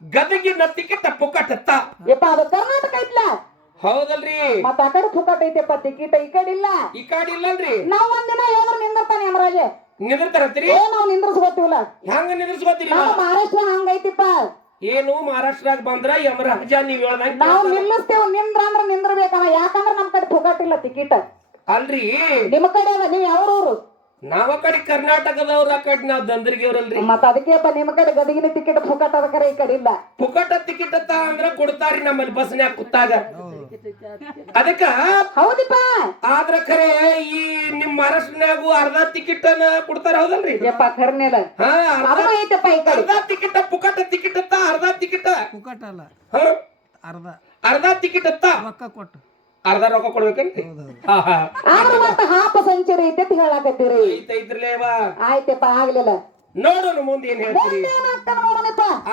ಗದಗಿನ ಟಿಕೆಟ್ ಪುಕ್ಕಟತ್ತ. ಯಪ್ಪ ಅದು ಕರ್ನಾಟಕ ಐತ್ಲ. ಹೌದಲ್ರಿ. ಮತ್ತ ಆ ಕಡೆ ಪುಕ್ಕಟ ಐತೆಪ್ಪ ಟಿಕೆಟ್, ಈ ಕಡೆ ಇಲ್ಲ. ಈ ಕಾಡಿ ಇಲ್ಲಲ್ರಿ. ನಾವ್ ಒಂದಿನ ಹೇಳಿದ್ರೆ ನಿಂದಿರ್ತಾನೆ ಯಮರಾಜೆ. ನಿಂದಿರ್ತಾರಂತೀರಿ? ನಾವ್ ನಿಂದ್ರಸ್ಕೊತೀವಲ್ಲ. ಹೆಂಗ ನಿಂದಿರ್ಸ್ಕೊತೀರಿ? ನಮ್ಮ ಮಹಾರಾಷ್ಟ್ರ ಹಂಗೈತಿಪ್ಪ. ಏನು ಮಹಾರಾಷ್ಟ್ರದಾಗ ಬಂದ್ರ ಯಮರಾಜ ನೀವ್ ಹೇಳ್ದಂಗ ನಾವ್ ನಿಲ್ಲಿಸ್ತೇವ್. ನಿಂದ್ರ ಅಂದ್ರ ನಿಂದ್ರಬೇಕಲ್ಲ, ಯಾಕಂದ್ರ ನಮ್ ಕಡೆ ಪುಕ್ಕಟಿಲ್ಲ ಟಿಕೆಟ್. ಅಲ್ರಿ ನಿಮ್ಮ ಕಡೆ ಅದ, ನೀವ್ ಯಾವ್ರವ್ರು? ನಾವ ಕಡೆ ಕರ್ನಾಟಕದವ್ರ, ಆ ಕಡೆ ನಾವ್ ದಂದ್ರಿಗಿವ್ರಲ್ರಿ. ಮತ್ತ ಅದಕ್ಕೆಪ್ಪ ನಿಮ್ಮ ಕಡೆ ಗದಗಿನ ಟಿಕೆಟ್ ಪುಕ್ಕಟ ಅದ, ಕರೆ ಈ ಕಡೆ ಇಲ್ಲ. ಪುಕ್ಕಟ ಟಿಕೆಟ್ ಅತ್ತ ಅಂದ್ರ ಕೊಡ್ತಾರಿ ನಮ್ಮಲ್ಲಿ ಬಸ್ನ್ಯಾಗ ಕೂತಾಗ. ಅದಕ್ಕ ಹೌದಿಪ್ಪ. ಆದ್ರ ಖರೆ ಈ ನಿಮ್ ಮಹಾರಾಷ್ಟ್ರನ್ಯಾಗು ಅರ್ಧ ಟಿಕೆಟ್ ಅನ್ನ ಕೊಡ್ತಾರ. ಹೌದಲ್ರಿ? ಯಪ್ಪ ಕರ್ನೇಲ ಹಾ, ಅದು ಐತಪ್ಪ ಈ ಕಡೆ. ಅರ್ಧ ಟಿಕೆಟ್ ಪುಕ್ಕಟ ಟಿಕೆಟ್ ಅತ್ತ. ಅರ್ಧ ಟಿಕೆಟ್ ಪುಕ್ಕಟ ಅಲ್ಲ, ಅರ್ಧ ಟಿಕೆಟ್ ಅತ್ತ. ರೊಕ್ಕ ಕೊಟ್ಟು ಅರ್ಧ ರೊಕ್ಕ ಕೊಡ್ಬೇಕಂತ. ಆದ್ರೂ ಮತ್ತ ಹಾಪ ಸಂಚರಿ ಐತೆ ಅಂತ ಹೇಳಾಕತ್ತೀರಿ. ಐತೈತ್ರಲೇವ. ಆಯ್ತಪ್ಪ ಆಗ್ಲಿಲ್ಲ. ನೋಡೋಣ ಮುಂದೆ ಏನ್ ಹೇಳ್ತೀರಿ.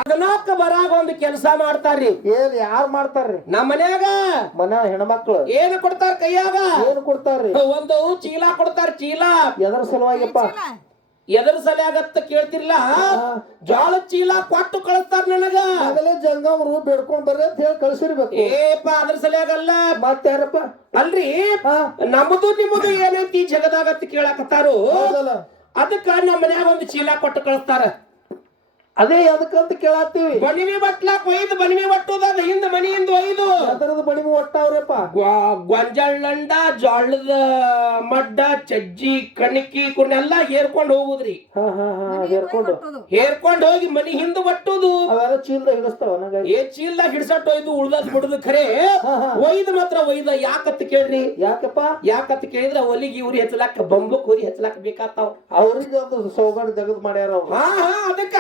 ಅದನ್ನಾಕ ಬರಾಗ ಒಂದು ಕೆಲಸ ಮಾಡ್ತಾರ್ರಿ. ಏನ್ ಯಾರು ಮಾಡ್ತಾರ್ರಿ? ನಮ್ಮ ಮನ್ಯಾಗ ಮನ ಹೆಣ್ಮಕ್ಳು ಏನು ಕೊಡ್ತಾರ ಕೈಯಾಗ? ಏನ್ ಕೊಡ್ತಾರ್ರಿ? ಒಂದು ಚೀಲ ಕೊಡ್ತಾರ. ಚೀಲ ಎದರ ಸಲುವಾಗಿಪ್ಪ? ಎದ್ರ ಸಲಿಯಾಗತ್ತ ಕೇಳ್ತಿರ್ಲ? ಜೋಳ ಚೀಲ ಕೊಟ್ಟು ಕಳಿಸ್ತಾರ ನನಗ. ಆಗಲೇ ಜಂಗಮರು ಬೇಡ್ಕೊಂಡ್ ಬರ್ರಿ ಅಂತ ಹೇಳಿ ಕಳ್ಸಿರ್ಬೇಕು. ಏಪ ಅದ್ರ ಸಲಿಯಾಗಲ್ಲ. ಮತ್ತೆ ಯಾರಪ್ಪ? ಅಲ್ರಿ ನಮ್ಮದು ನಿಮ್ಮದು ಏನೈತಿ ಈ ಜಗದಾಗತ್ತ ಕೇಳಾಕತ್ತಾರು. ಅದಕ್ಕ ನಮ್ಮ ಮನ್ಯಾಗ ಒಂದು ಚೀಲ ಕೊಟ್ಟು ಕಳಿಸ್ತಾರ. ಅದೇ ಅದಕ್ಕಂತ ಕೇಳತ್ತೀವಿ. ಬಣಿವಿ ಬಟ್ಲಾಕ್ ಒಯ್ದು ಬಣಿವಿ ಬಟ್ಟುದ ಹಿಂದ ಮನೆಯಿಂದ ಒಯ್ದು ಅದರದ ಬಣಿಮು ಒಟ್ಟವ್ರಪ್ಪ. ಗೊಂಜಾಳಂಡ, ಜೋಳದ ಮಡ್ಡ, ಚಜ್ಜಿ, ಕಣಕಿ ಕುನ್ನೆಲ್ಲ ಹೇರ್ಕೊಂಡು ಹೋಗುದ್ರಿ. ಹೇರ್ಕೊಂಡು ಹೋಗಿ ಮನಿ ಹಿಂದ ಬಟ್ಟುದು. ಅವೆಲ್ಲ ಚೀಲದಾಗ ಹಿಡಿಸ್ತಾವ. ಚೀಲದಾಗ ಹಿಡ್ಸಟ್ಟು ಒಯ್ದು ಉಳ್ದದ್ ಬಿಡುದು. ಖರೆ ಒಯ್ದು ಮಾತ್ರ ಒಯ್ದ. ಯಾಕತ್ ಕೇಳ್ರಿ? ಯಾಕಪ್ಪ? ಯಾಕತ್ ಕೇಳಿದ್ರ ಒಲಿಗೆ ಇವ್ರಿ ಹೆಚ್ಚಲಾಕ ಬಂಬಕ್ ಹೋರಿ ಹೆಚ್ಚಲಾಕ ಬೇಕಾಗ್ತಾವ. ಅವ್ರಿಗೆ ಒಂದು ಸೌಗಡ್ ಜಗದ್ ಮಾಡ್ಯಾರ. ಅದಕ್ಕ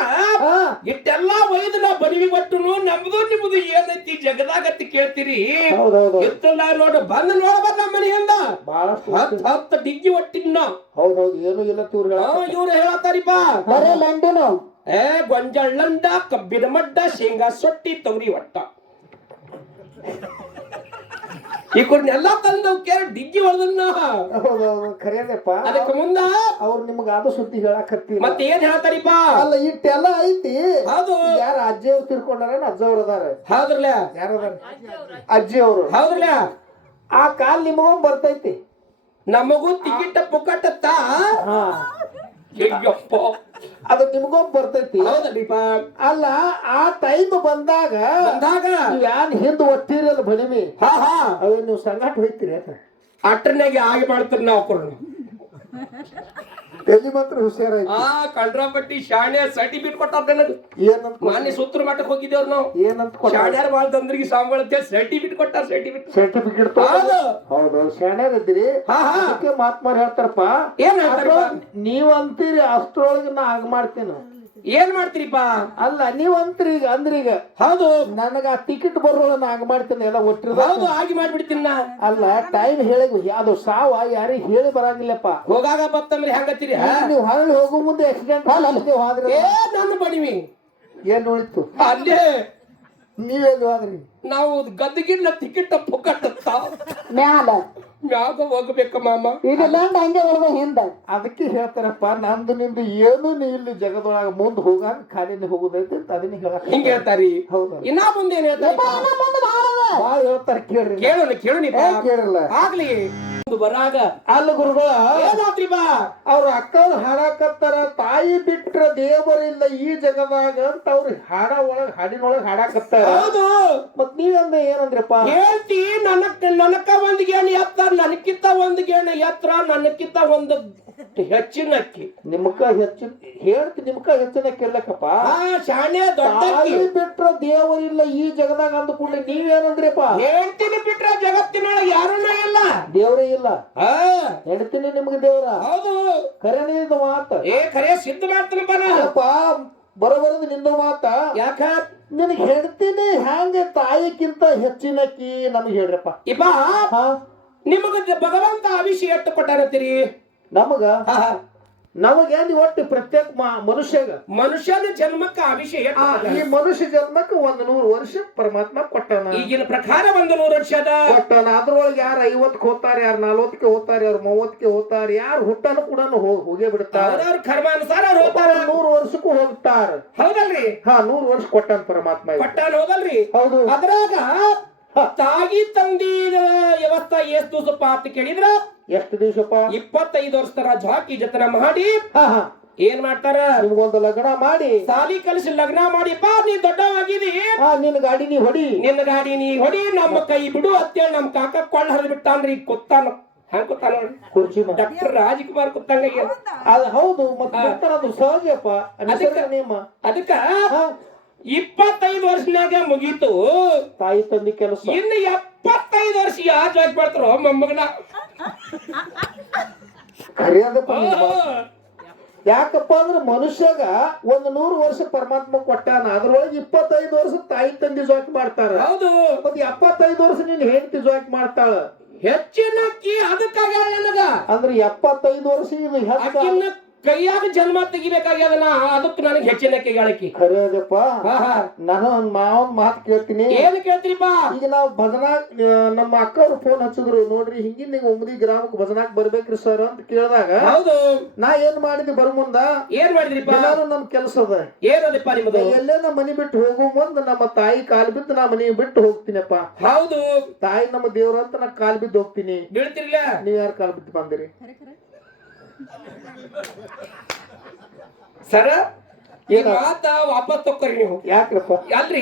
ಇಟ್ಟೆಲ್ಲಾ ಒಯ್ದು ನಾ ಬಣಿವಿ ಬಟ್ಟುನು ನಮ್ದು ನಿಮ್ದು ಏನೈತಿ ಜಗದಾಗತ್ತಿ ಕೇಳ್ತೀರಿ. ಎತ್ತಲ್ಲ ನೋಡು ಬಂದ್ ನೋಡ್ಬಾರ ನಮ್ಮ ಮನೆಯಿಂದ ಹತ್ತು ಡಿಗ್ಗಿ ಒಟ್ಟಿನ ನಾವು. ಹೌದೌದು, ಏನು ಇಲ್ಲ ಇವ್ರು ಹೇಳತ್ತಾರಿಪ್ಪ. ಬರೇ ಲಂಡನು ಗೊಂಜಾಳಂಡ, ಕಬ್ಬಿನ ಮಡ್ಡ, ಶೇಂಗಾ ಸೊಟ್ಟಿ, ತೊಗರಿ ಒಟ್ಟ ಈ ಕೊಡ್ನೆಲ್ಲಾ ತಂದು ಡಿಗ್ಗಿ ಹೊಡೆದನ್ನ. ಖರೇನಪ್ಪ. ಅದಕ್ಕೆ ಮುಂದ ಅವ್ರು ನಿಮ್ಗ ಅದು ಸುದ್ದಿ ಹೇಳಕತ್ತಿ. ಮತ್ತೆ ಏನ್ ಹೇಳ್ತಾರಿಪ್ಪ? ಅಲ್ಲ ಇಟ್ಟೆಲ್ಲ ಐತಿ. ಹೌದು. ಯಾರ ಅಜ್ಜಿಯವ್ರು ತಿರ್ಕೊಂಡಾರ? ಅಜ್ಜವ್ರು ಅದಾರ. ಹೌದ್ರಲ್ಲ? ಯಾರದಾರ? ಅಜ್ಜಿ ಅವರು. ಹೌದ್ರಲ್ಲ? ಆ ಕಾಲ್ ನಿಮಗೂ ಬರ್ತೈತಿ. ನಮಗೂ ಟಿಕೆಟ್ ಪುಕ್ಕಟತ್ತ. ಅದು ನಿಮಗೂ ಬರ್ತೈತಿ. ಹೌದಲ್ರಿಪ್ಪ? ಅಲ್ಲ ಆ ಟೈಮ್ ಬಂದಾಗ ಯಾನ್ ಹಿಂದ್ ಒಟ್ಟಿರಲ್ಲ ಬಣಿಮಿ. ಅವ್ ನೀವು ಸಂಗಾಟ ಹೋಯ್ತಿರಿ. ಅಟ್ರನಾಗೆ ಆಗಿ ಮಾಡ್ತೀರಿ ನಾವು. ತಲೆ ಮಾತ್ರ ಹುಷಾರಾಯ್ತು. ಕಂಡ್ರಾಪಟ್ಟಿ ಶಾಣೆ ಸರ್ಟಿಫಿಕೇಟ್ ಕೊಟ್ಟಾರ ನನಗೆ. ಏನಂತ? ಮಾನ್ಯ ಸೂತ್ರ ಮಠಕ್ಕೆ ಹೋಗಿದ್ದೇವ್ರು ನಾವು. ಏನಂತ? ಶಾಣ್ಯಾರ ಬಾಳ್ದಂದ್ರಿಗೆ ಸಾಂಬಳ ಸರ್ಟಿಫಿಕೇಟ್ ಕೊಟ್ಟಾರ. ಸರ್ಟಿಫಿಕೇಟ್ ಹೌದು, ಶಾಣ್ಯಾರ ಇದ್ದೀರಿ. ಅದಕ್ಕೆ ಮಾತ್ಮಾರ್ ಹೇಳ್ತಾರಪ್ಪ. ಏನ್ ಹೇಳ್ತಾರ? ನೀವ್ ಅಂತೀರಿ ಅಷ್ಟ್ರೊಳಗೆ ನಾ ಆಗ ಮಾಡ್ತೀನಿ. ಏನ್ ಮಾಡ್ತೀರಿಪ್ಪ? ಅಲ್ಲ ನೀವ್ ಅಂತೀರಿ ಈಗ ಅಂದ್ರೀಗ. ಹೌದು, ನನಗ ಆ ಟಿಕೆಟ್ ಬರೋಲ್ಲ ನಾ ಆಗ ಮಾಡ್ತೀನಿ ಎಲ್ಲ ಒಟ್ಟಿರ. ಹೌದು, ಆಗಿ ಮಾಡ್ಬಿಡ್ತೀನಿ ನಾ. ಅಲ್ಲ ಟೈಮ್ ಹೇಳಿ ಅದು ಸಾವ ಯಾರಿಗೆ ಹೇಳಿ ಬರಂಗಿಲ್ಲಪ್ಪ. ಹೋಗಾಗ ಬತ್ತಂದ್ರೆ ಹೆಂಗತ್ತೀರಿ? ನೀವು ಹೊರಳಿ ಹೋಗೋ ಮುಂದೆ ಆಕ್ಸಿಡೆಂಟ್ ಹೋದ್ರೆ ನನ್ನ ಬಣಿವಿ ಏನ್ ಉಳಿತು? ಅಲ್ಲೇ ನೀವೇನು ಹೋದ್ರಿ? ನಾವು ಗದಗಿನ ಟಿಕೆಟ್ ಪುಕ್ಕಟ್ಟ ಮ್ಯಾಲ ಮ್ಯಾಗ ಹೋಗ್ಬೇಕ ಮಾಮ. ಈಗ ಲಂಡ್ ಹಂಗೆ ಹೋಗ ಹಿಂದ. ಅದಕ್ಕೆ ಹೇಳ್ತಾರಪ್ಪ, ನಂದು ನಿಮ್ದು ಏನು ಇಲ್ಲಿ ಜಗದೊಳಗ ಮುಂದ್ ಹೋಗಾಗ ಖಾಲಿನೇ ಹೋಗುದೈತಿ ಅಂತ ಅದನ್ನ ಹೇಳಕ್ ಹಿಂಗ ಹೇಳ್ತಾರಿ. ಹೌದು. ಇನ್ನ ಮುಂದೆ ಏನ್ ಹೇಳ್ತಾರೆ? ಬಾಳ ಹೇಳ್ತಾರ, ಕೇಳ್ರಿ. ಕೇಳೋಣ ಕೇಳಿಲ್ಲ ಆಗ್ಲಿ. ಬರಾಗ ಅಲ್ಲ ಗುರುಗಳ ಏನಾದ್ರಿ ಬಾ ಅವ್ರ ಅಕ್ಕವ್ರು ಹಾಡಾಕತ್ತಾರ. ತಾಯಿ ಬಿಟ್ರ ದೇವರಿಲ್ಲ ಈ ಜಗದಾಗ ಅಂತ ಅವ್ರ ಹಾಡಿನೊಳಗ ಹಾಡಾಕತ್ತಾರ. ಹೌದು. ಮತ್ ನೀವಂದ ಏನಂದ್ರಪ್ಪ? ಹೇಳ್ತಿ ನನಕ್ಕ ಒಂದ್ ಗೇಣ್ ಎತ್ತರ, ನನಕ್ಕಿಂತ ಒಂದ್ ಗೇಣ್ ಎತ್ತರ, ನನಕ್ಕಿಂತ ಒಂದು ಹೆಚ್ಚಿನ ಅಕ್ಕಿ. ನಿಮ್ಕ ಹೆಚ್ಚಿನ ಹೇಳ್ತಿ, ನಿಮ್ಕ ಹೆಚ್ಚಿನ ಕೆಲ್ಲಕ್ಕಪ್ಪ. ಶಾಣೆ ದೊಡ್ಡ ತಾಯಿ ಬಿಟ್ರ ದೇವರಿಲ್ಲ ಈ ಜಗದಾಗ ಅಂದ ಕೂಡಲೇ ನೀವೇನಂದ್ರಪ್ಪ? ಹೇಳ್ತೀನಿ ಬಿಟ್ರ ಜಗತ್ತಿನೊಳಗೆ ಯಾರನ್ನ ಇಲ್ಲ, ದೇವ್ರೇ ಇಲ್ಲ. ಹೇಳ್ತೀನಿ ನಿಮ್ಗೆ ದೇವ್ರ. ಹೌದು, ಖರೇನೇ ಇದು ಮಾತ. ಖರೆ ಸಿದ್ಧ ಮಾಡ್ತೀನಪ್ಪ. ಬರೋಬರೋದು ನಿಂದ ಮಾತ. ಯಾಕ ನಿನಗೆ ಹೇಳ್ತೀನಿ ಹ್ಯಾಂಗ ತಾಯಿಕ್ಕಿಂತ ಹೆಚ್ಚಿನಕ್ಕಿ ನಮ್ಗೆ ಹೇಳ್ರಪ್ಪ. ಇಪ್ಪ ನಿಮಗ ಭಗವಂತ ಆವಿಷ ಎಷ್ಟು ಕೊಟ್ಟಾರತ್ತೀರಿ? ನಮಗ ನಮಗೇನ್ ಒಟ್ಟು ಪ್ರತ್ಯೇಕ ಮನುಷ್ಯಗ ಮನುಷ್ಯನ ಜನ್ಮಕ್ಕ ಅಭಿಷೇಕ ಈ ಮನುಷ್ಯ ಜನ್ಮಕ್ಕೆ 100 ವರ್ಷ ಪರಮಾತ್ಮ ಕೊಟ್ಟಾನ. ಈಗಿನ ಪ್ರಕಾರ 100 ವರ್ಷದ ಕೊಟ್ಟಾನ. ಅದ್ರೊಳಗೆ ಯಾರು 50ಕ್ಕೆ ಹೋಗ್ತಾರೆ, ಯಾರು 40ಕ್ಕೆ ಹೋಗ್ತಾರೆ, ಯಾರು 30ಕ್ಕೆ ಹೋಗ್ತಾರೆ, ಯಾರು ಹುಟ್ಟಾನು ಕೂಡ ಹೋಗೇ ಬಿಡ್ತಾರ. ಅವ್ರ ಕರ್ಮಾನುಸಾರ ಅವ್ರು ಹೋಗ್ತಾರ. 100 ವರ್ಷಕ್ಕೂ ಹೋಗ್ತಾರ. ಹೌದಲ್ರಿ? 100 ವರ್ಷ ಕೊಟ್ಟಾನ ಪರಮಾತ್ಮ. ಕೊಟ್ಟಾನ ಹೌದಲ್ರಿ? ಹೌದು. ಅದ್ರಾಗ ತಾಯಿ ತಂದಿ ವ್ಯವಸ್ಥೆ ಎಷ್ಟು ದಿವಸಪ್ಪ ಅಂತ ಕೇಳಿದ್ರ ಎಷ್ಟು ದಿವಸಪ್ಪ? 25 ವರ್ಷ ತರ ಜಾಕಿ ಜತನ ಮಾಡಿ ಏನ್ ಮಾಡ್ತಾರ? ನಿಮ್ಗೊಂದು ಲಗ್ನ ಮಾಡಿ ಸಾಲಿ ಕಲಿಸಿ ಲಗ್ನ ಮಾಡಿಪ್ಪ, ನೀ ದೊಡ್ಡವಾಗಿದಿ, ನಿನ್ನ ಗಾಡಿ ನೀ ಹೊಡಿ, ನಿನ್ನ ಗಾಡಿ ನೀ ಹೊಡಿ, ನಮ್ಮ ಕೈ ಬಿಡು ಅಂತೇಳಿ ನಮ್ ಕಾಕ ಕೊಳ್ಳ ಹರಿದು ಬಿಟ್ಟಾನ್ರಿ. ಕೂತಾನ ಹಂಗ ಕೂತಾನ ಕುರ್ಚಿ ಡಾಕ್ಟರ್ ರಾಜ್ಕುಮಾರ್ ಕೂತಂಗ. ಅದು ಹೌದು. ಮತ್ತೆ ಅದು ಸಹಜಪ್ಪ. ಅದಕ್ಕ 25 ವರ್ಷನಾಗ ಮುಗೀತು ತಾಯಿ ತಂದಿ ಕೆಲಸ. ಇನ್ನು 75 ವರ್ಷ ಯಾವ ಜಾಕ್ ಮಾಡ್ತಾರೋ ಮೊಮ್ಮಗನ. ಕರಿಯದಪ್ಪ. ಯಾಕಪ್ಪ ಅಂದ್ರೆ ಮನುಷ್ಯಗ 100 ವರ್ಷ ಪರಮಾತ್ಮ ಕೊಟ್ಟಾನ. ಅದ್ರೊಳಗೆ 25 ವರ್ಷ ತಾಯಿ ತಂದಿ ಜಾಕ್ ಮಾಡ್ತಾರ. ಹೌದು. ಮತ್ತೆ 75 ವರ್ಷ ನೀನ್ ಹೆಂಡತಿ ಜಾಕ್ ಮಾಡ್ತಾಳ. ಹೆಚ್ಚಿನ ಅದಕ್ಕಾಗ ನನಗ ಅಂದ್ರೆ 75 ವರ್ಷ ಇದು ಹೆಚ್ಚಿನ ಕೈಯಾಗ ಜನ್ಮ ತೆಗಿಬೇಕಾಗ್ಯದನ. ಅದಕ್ಕೆ ನನಗೆ ಹೆಚ್ಚಿನ ಕೈಗಾಳಕಿ. ಖರೇದಪ್ಪ. ನಾನು ಮಾವನ್ ಮಾತು ಕೇಳ್ತೀನಿ. ಏನ್ ಕೇಳ್ತೀರಿಪ್ಪ? ಈಗ ನಾವು ಭಜನಾಕ್ ನಮ್ಮ ಅಕ್ಕವ್ರು ಫೋನ್ ಹಚ್ಚಿದ್ರು, ನೋಡ್ರಿ ಹಿಂಗಿನ ನೀವು ಉಮದಿ ಗ್ರಾಮಕ್ಕೆ ಭಜನಾಕ್ ಬರ್ಬೇಕ್ರಿ ಸರ್ ಅಂತ ಕೇಳಿದಾಗ, ಹೌದು ನಾ ಏನ್ ಮಾಡಿದ್ವಿ ಬರ ಮುಂದ. ಏನ್ ಮಾಡಿದ್ರಿಪ್ಪ? ನಾನು ನಮ್ ಕೆಲಸ ಅದ. ಏನದಪ್ಪ ನಿಮ್ಮದು? ಎಲ್ಲೇ ನಾ ಮನಿ ಬಿಟ್ಟು ಹೋಗೋ ಮುಂದ್ ನಮ್ಮ ತಾಯಿ ಕಾಲ್ ಬಿದ್ದು ನಾ ಮನಿ ಬಿಟ್ಟು ಹೋಗ್ತೀನಪ್ಪ. ಹೌದು. ತಾಯಿ ನಮ್ಮ ದೇವ್ರಂತ ನಾ ಕಾಲ್ ಬಿದ್ದು ಹೋಗ್ತೀನಿ. ಬೀಳ್ತಿರ್ಲ? ನೀವ್ ಯಾರು ಕಾಲ್ ಬಿದ್ದು ಬಂದಿರಿ ಸರ? ಈ ಮಾತ ವಾಪಸ್ ತಕ್ಕೊರಿ ನೀವು. ಯಾಕ್ರಪ್ಪ? ಅಲ್ರಿ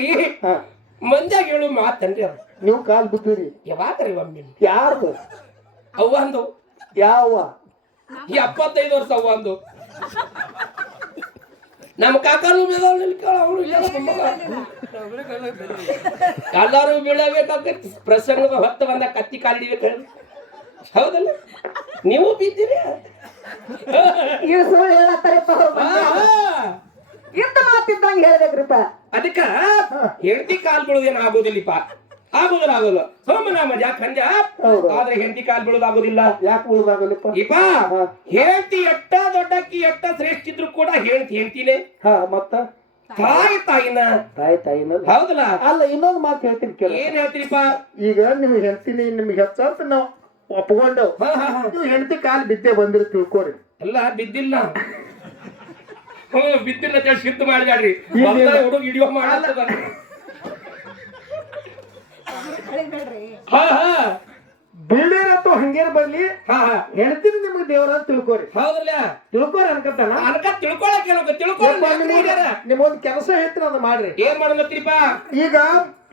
ಮಂದ್ಯಾಗ ಹೇಳು ಮಾತನ್ರಿ ಅದು. ನೀವು ಕಾಲ್ ಬಿದ್ದೀರಿ ಯಾವಾಗ್ರಿ ಒಮ್ಮೆ? ಯಾರ್ದು? ಅವ್ವಂದು. ಯಾವ? 75 ವರ್ಷ ಅವ್ವಂದು. ನಮ್ಮ ಕಾಕನು ಎಲ್ಲಾರು ಬೀಳಬೇಕಾಗತ್ತೆ. ಪ್ರಸಂಗದ ಹೊತ್ತು ಬಂದ ಕತ್ತಿ ಕಾಲಿಡ್ಬೇಕು. ಹೌದಲ್ಲ? ನೀವು ಬಿದ್ದೀರಿ. ಸುಳ್ಳು ಹೇಳತ್ತಾರಪ್ಪ. ಇಂತ ಮಾತಿದ್ದಂಗ ಹೇಳ್ಬೇಕ್ರಿಪ್ಪ. ಅದಕ್ಕ ಹೆಂಡತಿ ಕಾಲ್ ಬೀಳುದೇನು ಆಗೋದಿಲ್ಲಪ್ಪ. ಆಗೋದಿಲ್ಲ. ಸೋಮನಾಮ ಯಾಕಂದ ಆದ್ರೆ ಹೆಂಡತಿ ಕಾಲ್ ಬೀಳೋದಾಗೋದಿಲ್ಲ. ಯಾಕೆ ಬೀಳೋದಾಗಲ್ಲಪ್ಪ? ಇಪ್ಪ ಹೆಂಡತಿ ಎಟ್ಟ ದೊಡ್ಡಕ್ಕಿ ಎಟ್ಟ ಶ್ರೇಷ್ಠ ಇದ್ರು ಕೂಡ ಹೆಂಡತಿನೇ. ಮತ್ತ ತಾಯಿನ ಹೌದಲ್ಲ? ಅಲ್ಲ, ಇನ್ನೊಂದು ಮಾತು ಹೇಳ್ತೀನಿ ಕೇಳಿ. ಏನ್ ಹೇಳ್ತೀರಿಪ್ಪ? ಈಗ ನೀವು ಹೇಳ್ತೀನಿ ನಿಮ್ಗೆ ಹೆಚ್ಚಂತ ನಾವು ಒಪ್ಕೊಂಡು ನೀವು ಹೆಂಡತಿ ಕಾಲ್ ಬಿದ್ದೆ ಬಂದಿರಿ ತಿಳ್ಕೊರಿ. ಎಲ್ಲ ಬಿದ್ದಿಲ್ಲ. ಬಿದ್ದಿಲ್ಲ ಸಿದ್ಧ ಮಾಡಿದ್ರಿ. ಹುಡುಗ ಹಿಡಿಯೋ ಮಾಡಲ್ಲ. ಬಿಲ್ಡಿರತ್ತು ಹಂಗೇನ ಬರ್ಲಿ, ಹೆಣ್ತೀನಿ ನಿಮ್ಗೆ ದೇವರ ಅಂತ ತಿಳ್ಕೊರಿ. ಹೌದಲ್ಲ? ತಿಳ್ಕೊರಿ ಅನ್ಕತ್ತಾನ. ನಿಮ್ಮೊಂದು ಕೆಲಸ ಹೇಳ್ತೀನಿ, ಅದು ಮಾಡ್ರಿ. ಏನ್ ಮಾಡಲತ್ತೀರಿಪ್ಪ? ಈಗ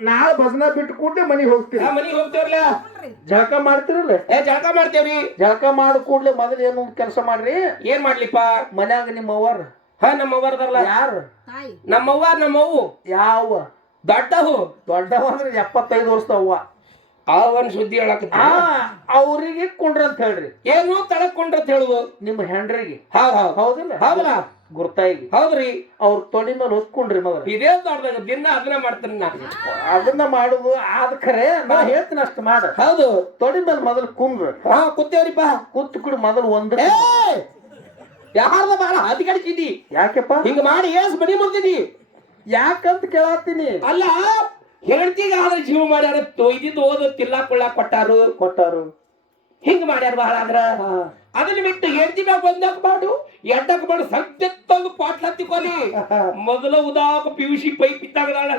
ನಾಳೆ ಭಜನಾ ಬಿಟ್ಟು ಕೂಡಲೇ ಮನಿಗೆ ಹೋಗ್ತೀವಿ. ಮನಿಗೆ ಹೋಗ್ತೇವ್ರಲ್ಲ? ಜಳಕ ಮಾಡ್ತಿರಲ್ಲ? ಜಳಕ ಮಾಡ್ತೇವ್ರಿ. ಜಳಕ ಮಾಡ ಕೂಡ್ಲೆ ಮೊದಲು ಏನು ಕೆಲಸ ಮಾಡ್ರಿ. ಏನ್ ಮಾಡ್ಲಿಪ್ಪ? ಮನ್ಯಾಗ ನಿಮ್ಮವ್ವರ್ ನಮ್ಮವ್ವರ್ದಾರಲ್ಲ. ಯಾರು? ನಮ್ಮವ್ವ ನಮ್ಮವ್ವು. ಯಾವ? ದೊಡ್ಡವು ಅಂದ್ರೆ 75 ವರ್ಷದ ಅವ್ವ. ಅವನ್ ಸುದ್ದಿ ಹೇಳಕ ಅವ್ರಿಗೆ ಕೊಂಡ್ರ ಅಂತ ಹೇಳ್ರಿ. ಏನು ತಳಕೊಂಡ್ರ ಅಂತ ಹೇಳುದು? ನಿಮ್ಮ ಹೆಂಡ್ರಿಗೆ. ಹೌದಿಲ್ಲ? ಹೌದಲ್ಲ? ಗುರ್ತಾಯಿಗೆ. ಹೌದ್ರಿ. ಅವ್ರ ತೊಡಿ ಮೇಲೆ ಹೊತ್ಕೊಂಡ್ರಿ ಮೊದಲು. ಇದೇ ದೊಡ್ಡದಾಗ ದಿನ ಅದನ್ನ ಮಾಡ್ತಾನೆ ನಾ. ಅದನ್ನ ಮಾಡುದು ಆದ ಖರೆ ನಾ ಹೇಳ್ತೀನಿ ಅಷ್ಟು ಮಾಡ. ಹೌದು. ತೊಡಿ ಮೇಲೆ ಮೊದಲು ಕುಂದ್ರ. ಕೂತೇವ್ರಿಪ್ಪ. ಕೂತ್ ಕೂಡ ಮೊದಲು ಒಂದು ಯಾರ್ದ ಬಾಳ ಹದಿ ಕಡಿಸಿದಿ. ಯಾಕೆಪ್ಪ ಹಿಂಗ ಮಾಡಿ ಏಸ್ ಬಡಿ ಮಾಡ್ತೀನಿ? ಯಾಕಂತ ಕೇಳತ್ತೀನಿ. ಅಲ್ಲ, ಹೆಂಡತಿಗೆ ಆದ್ರೆ ಜೀವ ಮಾಡ್ಯಾರ, ಇದ್ದಿದ್ದು ಓದು ತಿಲ್ಲಾಕೊಳ್ಳಾಕ್ ಕೊಟ್ಟಾರು. ಹಿಂಗ ಮಾಡ್ಯಾರ ಬಹಳ. ಆದ್ರ ಅದನ್ನ ಬಿಟ್ಟು ಹೆಂಡತಿ ಮ್ಯಾಗ ಬಂದಕ್ ಮಾಡು, ಎಡ್ಡಕ್ ಮಾಡು, ಸದ್ಯತ್ತಂದು ಪಾಟ್ಲ ಹತ್ತಿಕೊಲಿ. ಮೊದಲ ಉದಾಕ PUC ಪೈಪ್ ಇತ್ತಾಗದಾಳ.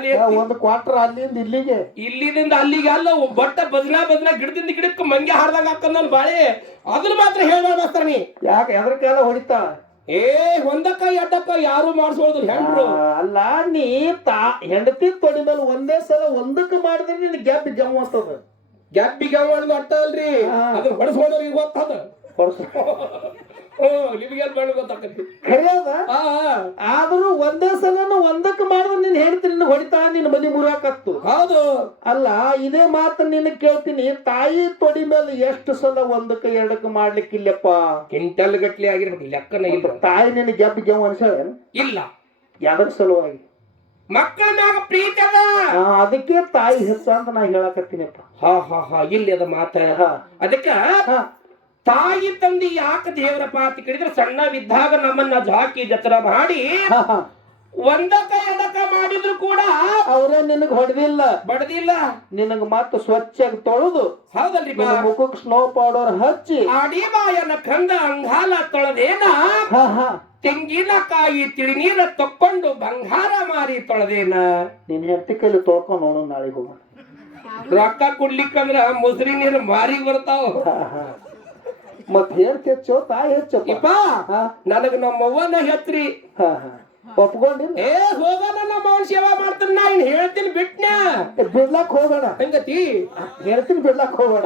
ಒಂದು ಕ್ವಾರ್ಟರ್ ಅಲ್ಲಿಂದ ಇಲ್ಲಿಗೆ, ಇಲ್ಲಿದಿಂದ ಅಲ್ಲಿಗೆ ಅಲ್ಲ. ಬಟ್ಟ ಬದನಾ ಗಿಡದಿಂದ ಗಿಡಕ್ಕೆ ಮಂಗೆ ಹಾಡ್ದಂಗ ಹಾಕಂದ್ ನನ್ ಬಾಳೆ. ಅದನ್ನ ಮಾತ್ರ ಹೇಳ್ಬಾರ್ದಾಸ್ತಾರ ನೀ. ಯಾಕೆ ಎದ್ರಕ್ಕೆಲ್ಲ ಹೊಡಿತಾಳ? ಒಂದಕ್ಕ ಎಡ್ಡಕ್ಕ ಯಾರು ಮಾಡಿಸೋದು ಹೆಂಡ್ರು ಅಲ್ಲ. ನೀ ಹೆಂಡತಿ ತೊಡಿ ಮೇಲೆ ಒಂದೇ ಸಲ ಒಂದಕ್ಕೆ ಮಾಡಿದ್ರೆ ನಿನ್ ಗ್ಯಾಪ್ ಗಮ್ ಅಂತದ. ಗ್ಯಾಪಿ ಗಮ್ ಅನ್ನೋದು ಅರ್ಥ ಅಲ್ರಿ. ಅದನ್ನ ಹೊಡೆಸ್ಕೊಂಡ್ರಿಗೆ ಗೊತ್ತದ. ನಿಮ್ಗೇನ್ ಮಾಡಿ ಗೊತ್ತಾಕತಿ? ಆದ್ರೂ ಒಂದೇ ಸಲ ಒಂದಕ್ಕೆ ಮಾಡಿದ್ರೆ ನಿನ್ ಹೆಂಡತಿ ನಿನ್ನ ಹೊಡಿತಾ, ನಿನ್ ಮನಿ ಮುರಾಕತ್ತು. ಹೌದು. ಅಲ್ಲ, ಇದೇ ಮಾತು ನಿನ್ನ ಕೇಳ್ತೀನಿ. ತಾಯಿ ತೊಡಿ ಮೇಲೆ ಎಷ್ಟು ಸಲ ಒಂದಕ್ಕೆ ಎರಡಕ್ಕೆ ಮಾಡ್ಲಿಕ್ಕಿಲ್ಲಪ್ಪ. ಕ್ವಿಂಟಲ್ ಗಟ್ಲೆ ಆಗಿರ್ಬೇಕು, ಲೆಕ್ಕನ ಇಲ್ಲ. ತಾಯಿ ನಿನ್ನ ಗ್ಯಾಪ್ ಗ್ಯಾವ್ ಅನ್ಸಲ್ಲ? ಇಲ್ಲ. ಯಾವ್ದ್ರ ಸಲುವಾಗಿ? ಮಕ್ಕಳ ಮ್ಯಾಗ ಪ್ರೀತಿ ಅದ. ಅದಕ್ಕೆ ತಾಯಿ ಹೆಚ್ಚ ಅಂತ ನಾ ಹೇಳಕತ್ತೀನಪ್ಪ. ಇಲ್ಲಿ ಅದ ಮಾತ. ಅದಕ್ಕ ತಾಯಿ ತಂದಿ ಯಾಕೆ ದೇವರಪ್ಪ ಅಂತ ಕೇಳಿದ್ರೆ ಸಣ್ಣವಿದ್ದಾಗ ನಮ್ಮನ್ನ ಜಾಕಿ ಜತ್ರ ಮಾಡಿ ಒಂದಕ್ಕ ಎಡಕ ಮಾಡಿದ್ರು ಕೂಡ ಅವ್ರೇ ನಿನಗ್ ಹೊಡೆದಿಲ್ಲ ಬಡದಿಲ್ಲ ನಿನಗ್ ಮತ್ತ ಸ್ವಚ್ಛಾಗಿ ತೊಳೆದು ಹೌದಲ್ರಿ ನಿನ್ನ ಮುಖಕ್ಕೆ ಸ್ನೋ ಪೌಡರ್ ಹಚ್ಚಿ ಆಡಿ ಬಾಯನ್ನ ಕಂದ ಅಂಗಾಲ ತೊಳೆದೇನ ತೆಂಗಿನಕಾಯಿ ತಿಳಿ ನೀರ ತಕ್ಕೊಂಡು ಬಂಗಾರ ಮಾರಿ ತೊಳೆದೇನ ನಿನ್ ಹೆಂಡತಿ ಕೈಲಿ ತೊಳ್ಕೊಂಡ್ ನೋಡು ನಾಳೆಗೆ ಹೋಗೋಣ ರೊಕ್ಕ ಕೊಡ್ಲಿಕ್ಕಂದ್ರ ಮುಸ್ರಿ ನೀರು ಮಾರಿಗೆ ಬರ್ತಾವ ಮತ್ ಹೇಳ್ತಿ ಹೆಚ್ಚು ತಾಯಿ ಹೆಚ್ಚಪ್ಪ ನನಗ ನಮ್ಮವ್ವನ ಹೆತ್ರಿ ಒಪ್ಕೊಂಡಿಲ್ಲ ಏ ಹೋಗೋಣ ನಮ್ಮ ಅವ್ನ ಸೇವಾ ಮಾಡ್ತಾನ ನಾ ಇನ್ ಹೇಳ್ತೀನಿ ಬಿಟ್ನ ಬಿಡ್ಲಾಕ್ ಹೋಗೋಣ ಹಂಗತಿ ಹೇಳ್ತೀನಿ ಬಿಡ್ಲಾಕ್ ಹೋಗೋಣ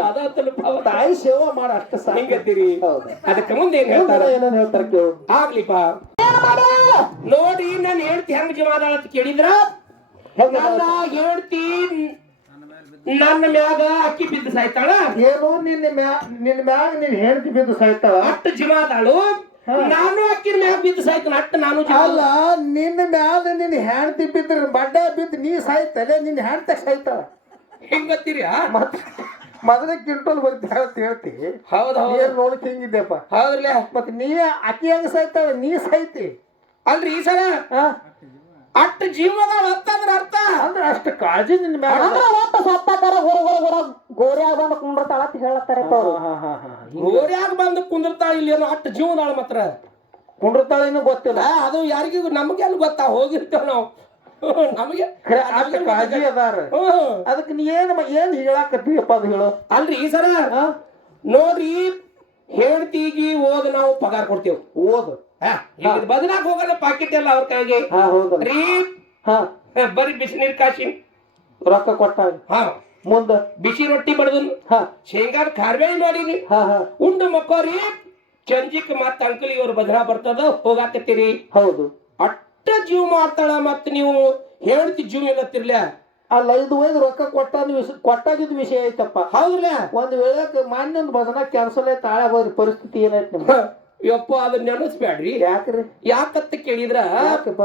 ತಾಯಿ ಸೇವಾ ಮಾಡ ಅಷ್ಟ ಹಿಂಗತ್ತೀರಿ ಅದಕ್ಕೆ ಮುಂದೆ ಏನ್ ಹೇಳ್ತಾರ ಏನೇನ್ ಹೇಳ್ತಾರ ಕೇಳು ಆಗ್ಲಿಪ್ಪ ನೋಡಿ ನಾನು ಹೇಳ್ತಿ ಹೆಂಗ ಜಮಾದಾಳ ಅಂತ ಕೇಳಿದ್ರ ನನ್ನ ಹೇಳ್ತಿ ನನ್ನ ಮ್ಯಾಗ ಅಕ್ಕಿ ಬಿದ್ದು ಸಾಯ್ತಾಳ ಏನೋ ನಿನ್ನ ಮ್ಯಾಗ ನೀನ್ ಹೇಳ್ತಿ ಬಿದ್ದು ಸಾಯ್ತಾಳ ಅಟ್ಟು ಜಿಮಾದಾಳು ನಾನು ಅಕ್ಕಿನ ಮ್ಯಾಗ ಬಿದ್ದು ಸಾಯ್ತಾನ ಅಟ್ಟು ನಾನು ಅಲ್ಲ ನಿನ್ನ ಮ್ಯಾಲ ನಿನ್ ಹೆಣ್ತಿ ಬಿದ್ರ ಬಡ್ಡ ಬಿದ್ದು ನೀ ಸಾಯ್ತಲೆ ನಿನ್ ಹೆಣ್ತ ಸಾಯ್ತಾಳ ಹಿಂಗತ್ತೀರಿ ಮತ್ ಮೊದಲ ಕ್ವಿಂಟಲ್ ಬರ್ತಿ ಹೇಳ್ತಿ ಹೌದ್ ನೀರ್ ನೋಡಕ್ ಹಿಂಗಿದ್ದೆಪ್ಪ ಹೌದ್ರಲ್ಲ ಮತ್ ನೀ ಅಕ್ಕಿ ಹೆಂಗ ಸಾಯ್ತಾಳ ನೀ ಸಾಯ್ತಿ ಅಲ್ರಿ ಈ ಸಲ ಅಟ್ಟು ಜೀವದಾಳ ಅಂತಂದ್ರ ಅರ್ಥ ಅಂದ್ರ ಅಷ್ಟ ಕಾಳಜಿ ನಿನ್ ಮ್ಯಾಲ ಒಟ್ಟು ಸತ್ತಾಕಾರ ಗೋರ್ಯಾಗ ಬಂದು ಕುಂಡ್ರತಾಳ ಅಂತ ಹೇಳತ್ತಾರೆ ಗೋರ್ಯಾಗ ಬಂದು ಕುಂದಿರ್ತಾಳ ಇಲ್ಲಿ ಏನೋ ಅಟ್ಟು ಜೀವದಾಳ ಮಾತ್ರ ಕುಂಡ್ರತಾಳೇನು ಗೊತ್ತಿಲ್ಲ ಅದು ಯಾರಿಗೂ ನಮ್ಗೆ ಅಲ್ಲಿ ಗೊತ್ತಾ ಹೋಗಿರ್ತೇವ ನಾವು ನಮಗೆ ಅಷ್ಟ ಕಾಳಜಿ ಅದಾರ ಅದಕ್ಕೆ ನೀ ಏನ್ ಹೇಳಾಕತ್ತೀಯಪ್ಪ ಅದು ಹೇಳು ಅಲ್ರಿ ಈ ಸರ ನೋಡ್ರಿ ಹೇಳ್ತೀಗಿ ಓದ್ ನಾವು ಪಗಾರ ಕೊಡ್ತೇವ್ ಓದ್ ಬದಲಾಕ್ ಹೋಗಲ್ಲ ಪಾಕೆಟ್ ಎಲ್ಲ ಅವ್ರ ಕೈಗೆ ರೀ ಬರೀ ಬಿಸಿ ನೀರ್ ಕಾಶಿ ರೊಕ್ಕ ಕೊಟ್ಟಾಗ ಮುಂದ ಬಿಸಿ ರೊಟ್ಟಿ ಬಡದನ್ ಶೇಂಗಾದ ಖಾರ್ಬೇಳಿ ನೋಡಿನಿ ಉಂಡು ಮಕ್ಕೋರಿ ಚಂಜಿಕ್ ಮತ್ತ ಅಂಕಲ್ ಇವ್ರ ಬದಲಾ ಬರ್ತದ ಹೋಗಾಕತ್ತೀರಿ ಹೌದು ಅಟ್ಟ ಜೀವ ಮಾಡ್ತಾಳ ಮತ್ ನೀವು ಹೇಳ್ತಿ ಜೀವ ಏನತ್ತಿರ್ಲ ಅಲ್ಲ 5 ವಯಸ್ಸು ರೊಕ್ಕ ಕೊಟ್ಟಾಗಿದ್ ವಿಷಯ ಐತಪ್ಪ ಹೌದ್ರಲ್ಲ ಒಂದ್ ವೇಳೆ ಮಾನ್ಯ ಭಜನಾ ಕ್ಯಾನ್ಸಲ್ ಆಯ್ತು ತಾಳ ಹೋದ್ರಿ ಪರಿಸ್ಥಿತಿ ಏನಾಯ್ತು ನಿಮ್ಗೆ ಯಪ್ಪ ಅದನ್ನ ನೆನಸ್ಬ್ಯಾಡ್ರಿ ಯಾಕ್ರಿ ಯಾಕತ್ತ ಕೇಳಿದ್ರ ಯಾಕಪ್ಪ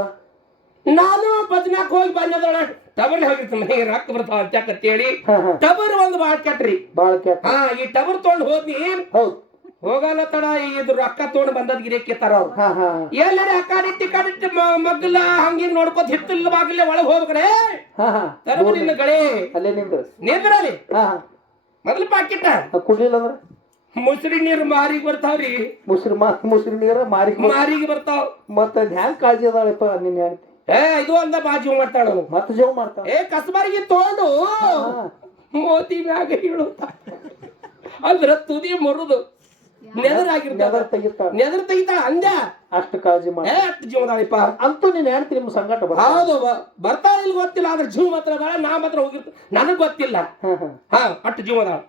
ನಾನು ಬದನಾಕ್ ಹೋಗಿ ಬಂದದೊಳ ಟಬರ್ ಹೋಗಿರ್ತ ಮನೆಗೆ ರೊಕ್ಕ ಬರ್ತಾವ ಅಂತೇಳಿ ಟಬರ್ ಒಂದು ಬಾಳ್ ಕೆಟ್ರಿ ಬಾಳ್ ಕೆಟ್ಟ ಈ ಟಬರ್ ತೊಗೊಂಡ್ ಹೋದ್ನಿ ಹೌದ್ ಹೋಗಲ್ಲ ತಡ ಇದು ರೊಕ್ಕ ತೊಗೊಂಡ್ ಬಂದದ್ ಗಿರಕ್ಕಿತ್ತಾರ ಅವ್ರು ಎಲ್ಲರ ಅಕಾಡಿಟ್ಟಿ ಮಗ್ಲ ಹಂಗಿಂಗ್ ನೋಡ್ಕೋತ ಹಿತ್ತಲ್ಲ ಬಾಗಿಲ್ಲ ಒಳಗ್ ಹೋಗ್ಬೇಕಡೆ ತರಬಲಿನ ಗಳೆ ಅಲ್ಲೇ ನಿಂದ್ರಲ್ಲಿ ಮೊದಲು ಪಾಕಿಟ್ಟ ಕುಡ್ಲಿಲ್ಲ ಅಂದ್ರ ಮುಸ್ರಿ ನೀರು ಮಾರಿಗೆ ಬರ್ತಾವ್ರಿ ಮುಸ್ರಿ ನೀರ ಮಾರಿಗೆ ಬರ್ತಾವ್ ಮತ್ತ ಹ್ಯಾಂಗ್ ಕಾಳಜಿ ಅದಾಳಪ್ಪ ನಿನ್ ಹೇಳ್ತಿ ಇದು ಅಂದ ಬಾಜು ಮಾಡ್ತಾಳ ಮತ್ತ ಜೀವ ಮಾಡ್ತಾಳ ಕಸಬಾರಿಗೆ ತಗೊಂಡು ಮೋತಿ ಮ್ಯಾಗ ಇಳುತ್ತ ಅಂದ್ರ ತುದಿ ಮುರಿದು ನೆದರ್ ತೆಗಿತಾಳ ಅಂದ ಅಷ್ಟು ಕಾಳಜಿ ಮಾಡಿ ಅಷ್ಟು ಜೀವದಾಳಿಪ್ಪ ಅಂತೂ ನೀನ್ ಹೇಳ್ತಿ ನಿಮ್ ಸಂಕಟ ಹೌದು ಬರ್ತಾಳ ಇಲ್ಲಿ ಗೊತ್ತಿಲ್ಲ ಆದ್ರೆ ಜೀವ ಮಾತ್ರ ಅದಾಳ ನಾ ಮಾತ್ರ ಹೋಗಿರ್ತ ನನಗ್ ಗೊತ್ತಿಲ್ಲ ಅಷ್ಟು ಜೀವದಾಳ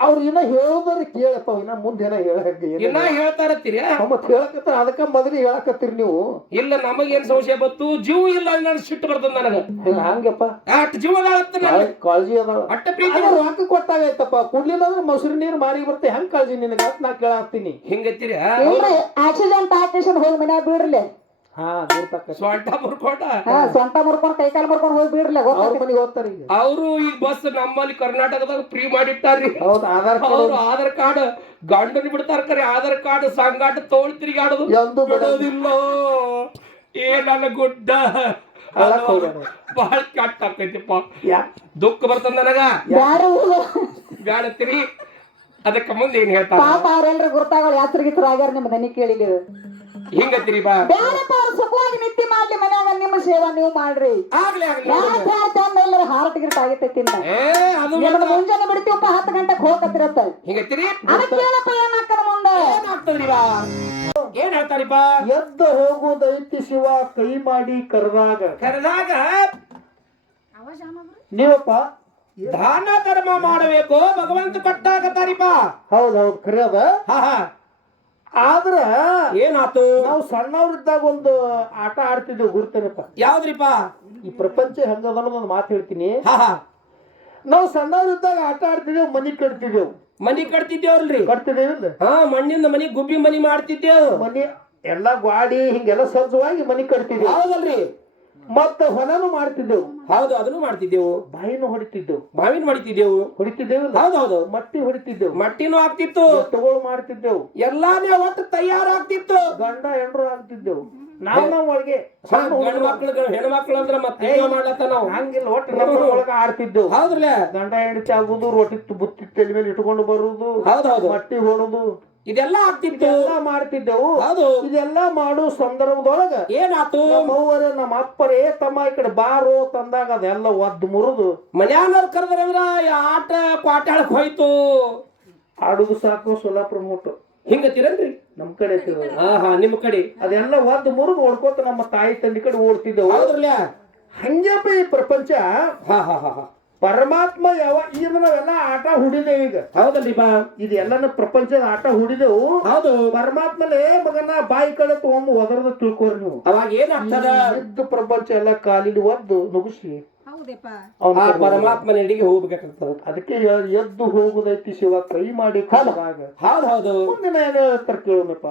ಅವ್ರು ಇನ್ನ ಹೇಳೋದ್ರ ಕೇಳಪ್ಪ ಇನ್ನ ಮುಂದೆ ಇನ್ನ ಹೇಳ್ತಾರತ್ತೀರಿ ಮತ್ ಹೇಳಕತ್ತ ಅದಕ್ಕ ಮೊದಲು ಹೇಳಕತ್ತೀರಿ ನೀವು ಇಲ್ಲ ನಮಗೇನ್ ಸಂಶಯ ಬತ್ತು ಜೀವ ಇಲ್ಲ ನನ್ ಸಿಟ್ಟು ಬರ್ತದ ನನಗ ಹಂಗಪ್ಪ ಅಷ್ಟು ಜೀವದಾಳ ಕಾಳಜಿ ಅದಾಳ ಅಟ್ಟ ಪ್ರೀತಿ ರೊಕ್ಕ ಕೊಟ್ಟಾಗೈತಪ್ಪ ಕುಡ್ಲಿಲ್ಲ ಅಂದ್ರೆ ಮೊಸರು ನೀರು ಮಾರಿ ಬರ್ತೆ ಹೆಂಗ್ ಕಾಳಜಿ ನಿನಗ ನಾ ಕೇಳಾಕ್ತೀನಿ ಹಿಂಗತ್ತೀರಿ ಆಕ್ಸಿಡೆಂಟ್ ಆಪರೇಷನ್ ಹೋಗಿ ಮನ್ಯಾಗ ಬಿಡ್ರಲಿ ಸ್ವಂಟ ಮುರ್ಕೊಂಡ ಸ್ವಂತ ಮುರ್ಕೊಂಡ್ ಕೈಕಾಲ್ ಮುರ್ಕೊಂಡ್ ಹೋಗಿ ಬಿಡ್ರಲಿ ಅವ್ರ ಮನೆಗೆ ಹೋಗ್ತಾರ ಈಗ ಅವರು ಈಗ ಬಸ್ ನಮ್ಮಲ್ಲಿ ಕರ್ನಾಟಕದಾಗ ಫ್ರೀ ಮಾಡಿಟ್ಟಾರ್ರಿ ಹೌದು ಆಧಾರ್ ಕಾರ್ಡ್ ಗಂಡನ್ ಬಿಡ್ತಾರ ಕರೆ ಆಧಾರ್ ಕಾರ್ಡ್ ಸಂಗಾಟ ತೋಳ್ ತಿರುಗಾಡೋದು ಎಂದು ಬಿಡೋದಿಲ್ಲ ನನ್ನ ಗುಡ್ಡ ಬಹಳ ಕೆಟ್ಟ ಆಕೈತಿಪ್ಪ ದುಃಖ ಬರ್ತದ ನನಗ ಬ್ಯಾಡತ್ತೀರಿ ಅದಕ್ಕ ಮುಂದೆ ಏನ್ ಹೇಳ್ತಾರ ಪಾಪ ಅವ್ರೆಲ್ರು ಗುರ್ತಾಗಳು ಯಾತ್ರಿಗಿತ್ರು ಆಗ್ಯಾರ ನಿಮ್ಮ ದನಿ ಕೇಳಿಗೆ ಹಿಂಗತ್ತೀರಿ ಬಾ ಬ್ಯಾಡಪ್ಪ ಅವ್ರು ಸುಖವಾಗಿ ನಿತ್ಯ ಮಾಡ್ಲಿ ಮನ್ಯಾಗ ನಿಮ್ಮ ಸೇವಾ ನೀವು ಮಾಡ್ರಿ ಆಗ್ಲಿ ಎಲ್ಲರ ಹಾರ್ಟ್ ಗಿರ್ಟ್ ಆಗೈತಿ ಮುಂಜಾನೆ ಬಿಡ್ತೀವಪ್ಪ 10 ಗಂಟೆಗೆ ಹೋಗತ್ತಿರತ್ತ ಹಿಂಗತ್ತೀರಿ ಅದಕ್ಕೇನಪ್ಪ ಏನಾಗ್ತದ ಮುಂದೆ ಏನಾಗ್ತದ್ರಿ ಬಾ ಏನ್ ಹೇಳ್ತಾರಿಪ್ಪ ಎದ್ದು ಹೋಗುದೈತಿ ಶಿವ ಕೈ ಮಾಡಿ ಕರೆದಾಗ ನೀವಪ್ಪ ದಾನ ಧರ್ಮ ಮಾಡಬೇಕು ಭಗವಂತ ಕೊಟ್ಟಾಕತ್ತಾರಿಪ್ಪ ಹೌದೌದು ಖರೆ ಅದ ಆದ್ರ ಏನಾತು ನಾವು ಸಣ್ಣವ್ರಿದ್ದಾಗ ಒಂದು ಆಟ ಆಡ್ತಿದ್ದೇವೆ ಗುರ್ತೇನಪ್ಪ ಯಾವ್ದ್ರಿಪ್ಪ ಈ ಪ್ರಪಂಚ ಹೆಂಗದ ಒಂದು ಮಾತು ಹೇಳ್ತೀನಿ ನಾವು ಸಣ್ಣವ್ರಿದ್ದಾಗ ಆಟ ಆಡ್ತಿದ್ದೇವೆ ಮನಿ ಕಟ್ತಿದ್ದೇವ್ರಿ ಕಟ್ತಿದ್ದೇವಿಲ್ಲ ಮಣ್ಣಿಂದ ಮನಿ ಗುಬ್ಬಿ ಮನಿ ಮಾಡ್ತಿದ್ದೇವ್ ಮನಿ ಎಲ್ಲಾ ಗ್ವಾಡಿ ಹಿಂಗೆಲ್ಲ ಸಜ್ಜವಾಗಿ ಮನಿ ಕಟ್ತಿದ್ದೇವೆ ಹೌದಲ್ರಿ ಮತ್ತ ಹೊಲನು ಮಾಡ್ತಿದ್ದೆವು, ಹೌದು ಅದನ್ನು ಮಾಡ್ತಿದ್ದೆವು, ಬಾಯಿನೂ ಹೊಡಿತಿದ್ದೆವು, ಬಾವಿನ ಹೊಡಿತಿದ್ದೆವು, ಹೊಡಿತಿದ್ದೇವು, ಹೌದೌದು, ಮಟ್ಟಿ ಹೊಡಿತಿದ್ದೆವು, ಮಟ್ಟಿನೂ ಆಗ್ತಿತ್ತು, ಎತ್ತುಗಳು ಮಾಡ್ತಿದ್ದೆವು, ಎಲ್ಲಾನೇ ಒಟ್ಟು ತಯಾರಾಗ್ತಿತ್ತು. ಗಂಡ ಹೆಂಡ್ರು ಆಗ್ತಿದ್ದೆವು. ನಾವ್ ಒಳಗೆ ಗಂಡು ಮಕ್ಳು ಹೆಣ್ಮಕ್ಳು ಅಂದ್ರ ಮತ್ತೆ ಮಾಡ್ಲತ್ತ ನಾವು ಹಂಗಿಲ್ಲ, ಒಟ್ಟು ನಮ್ಮ ಒಳಗ ಆಡ್ತಿದ್ದೆವು. ಹೌದ್ರಲ್ಲ, ಗಂಡ ಹೆಂಡತಿ ಆಗುದು, ರೊಟ್ಟಿ ಬುತ್ತಿ ತಲೆ ಮೇಲೆ ಇಟ್ಕೊಂಡು ಬರುದು, ಹೌದೌದು, ಮಟ್ಟಿ ಹೊಡುದು, ಇದೆಲ್ಲ ಆಗ್ತಿತ್ತು, ಇದೆಲ್ಲ ಮಾಡ್ತಿದ್ದೆವು. ಹೌದು. ಇದೆಲ್ಲ ಮಾಡೋ ಸಂದರ್ಭದೊಳಗ ಏನಾತು, ನಮ್ಮವ್ವರೇ ನಮ್ಮ ಅಪ್ಪರೇ ತಮ್ಮ ಈ ಕಡೆ ಬಾರೋ ತಂದಾಗ ಅದೆಲ್ಲ ಒದ್ದು ಮುರಿದು ಮನ್ಯಾನವ್ರು ಕರೆದ್ರಂದ್ರ ಆಟ ಕ್ವಾಟಾಳಕ್ ಹೋಯ್ತು. ಆಡುದು ಸಾಕು ಸೊಲ್ಲಾಪುರ ಮುಟ್ಟು ಹಿಂಗತ್ತೀರನ್ರಿ ನಮ್ ಕಡೆ ಹಾ ನಿಮ್ ಕಡೆ ಅದೆಲ್ಲ ಒದ್ದು ಮುರಿದು ಓಡ್ಕೋತ ನಮ್ಮ ತಾಯಿ ತಂದಿ ಕಡೆ ಓಡ್ತಿದ್ದೆವು. ಹೌದ್ರಲ್ಲ, ಹಂಗೇಪ ಈ ಪ್ರಪಂಚ. ಹಾ ಹಾ ಹಾ ಹಾ ಪರಮಾತ್ಮ ಈಗ ನಾವೆಲ್ಲ ಆಟ ಹುಡಿದೇವು. ಈಗ ಹೌದಲ್ರಿ ಬಾ, ಇದೆಲ್ಲ ಪ್ರಪಂಚದ ಆಟ ಹುಡಿದೆವು. ಹೌದು. ಪರಮಾತ್ಮನೇ ಮಗನ ಬಾಯಿ ಕಡೆ ತಗೊಂಬ ಒದರದ ತಿಳ್ಕೋರಿ ನೀವು. ಅವಾಗ ಏನಾಗ್ತದ, ಇದ್ದ ಪ್ರಪಂಚ ಎಲ್ಲ ಕಾಲಿನ ಒದ್ದು ನುಗ್ಸಿ ಆ ಪರಮಾತ್ಮನ ಎಡೆಗೆ ಹೋಗ್ಬೇಕಾಗ್ತದ. ಅದಕ್ಕೆ ಎದ್ದು ಹೋಗುದೈತಿ ಶಿವ ಕೈ ಮಾಡಿ ಹೌದು ಹೌದು ಮುಂದಿನ ಏನು ಹೇಳ್ತಾರ ಕೇಳೋಣಪ್ಪ.